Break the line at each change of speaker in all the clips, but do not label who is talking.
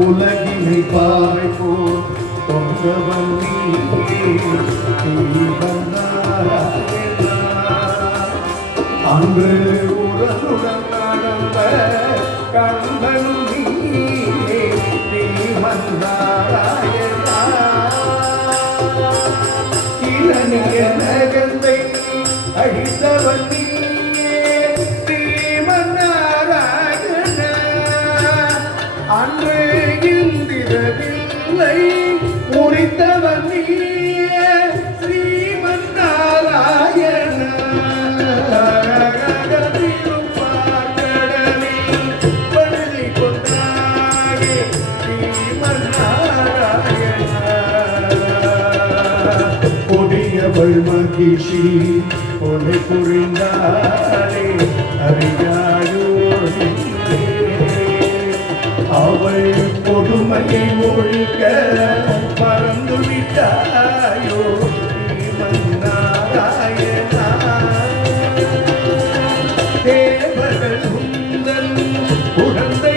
உலகினை பாய்போல் தொங்கவன் அன்று உடனுடன் நடந்த கண்களும் நீயே தீமந்தாராயணா இளநிய நகந்தை அழித்தவன் நீயே இந்திரவில்லை முறித்தவன் நீயே ஸ்ரீமன் நாராயண திருப்பாக்கடலில் மகிழ்ச்சி புரிந்தாலே அறியாயோ அவள் கொடுமையை ஒழிக்க பறந்து விட்டாயோ தேவர்கள் உந்தன் குழந்தைகள்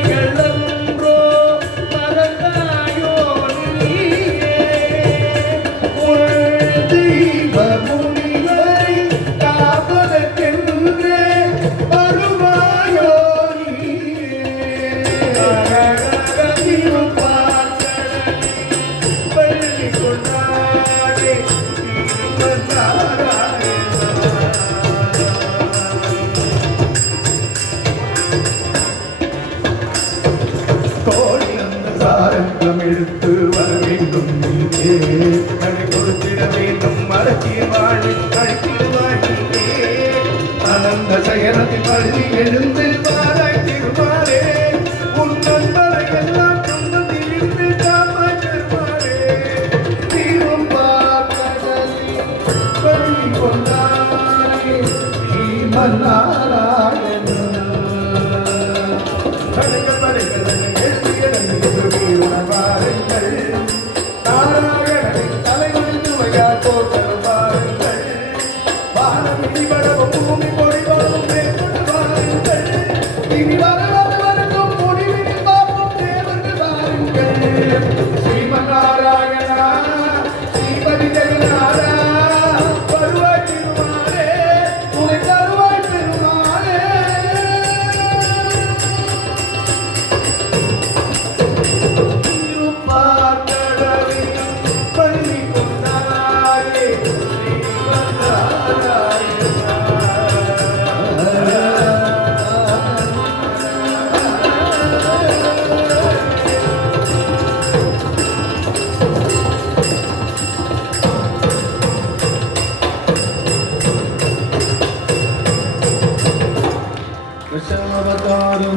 அந்த சாரங்கம் எடுத்து வர வேண்டும் நீயே கடை கொடுத்திட வேண்டும் மறக்கிய வாழி கழித்திடுவாயே அனந்த சயனத்தில் பள்ளி எழுந்து பாராய் திருமாலே. உன் நண்பரை எல்லாம் சொந்தத்தில் இருந்து காப்பாய் பெருமாளே தீரும் பார்க்கடலில் பள்ளி கொண்டாயே Sriman Narayana Tala, Tala, Tala, Tala, Tala, I Tala, Tala, Tala, Tala, Tala, Пару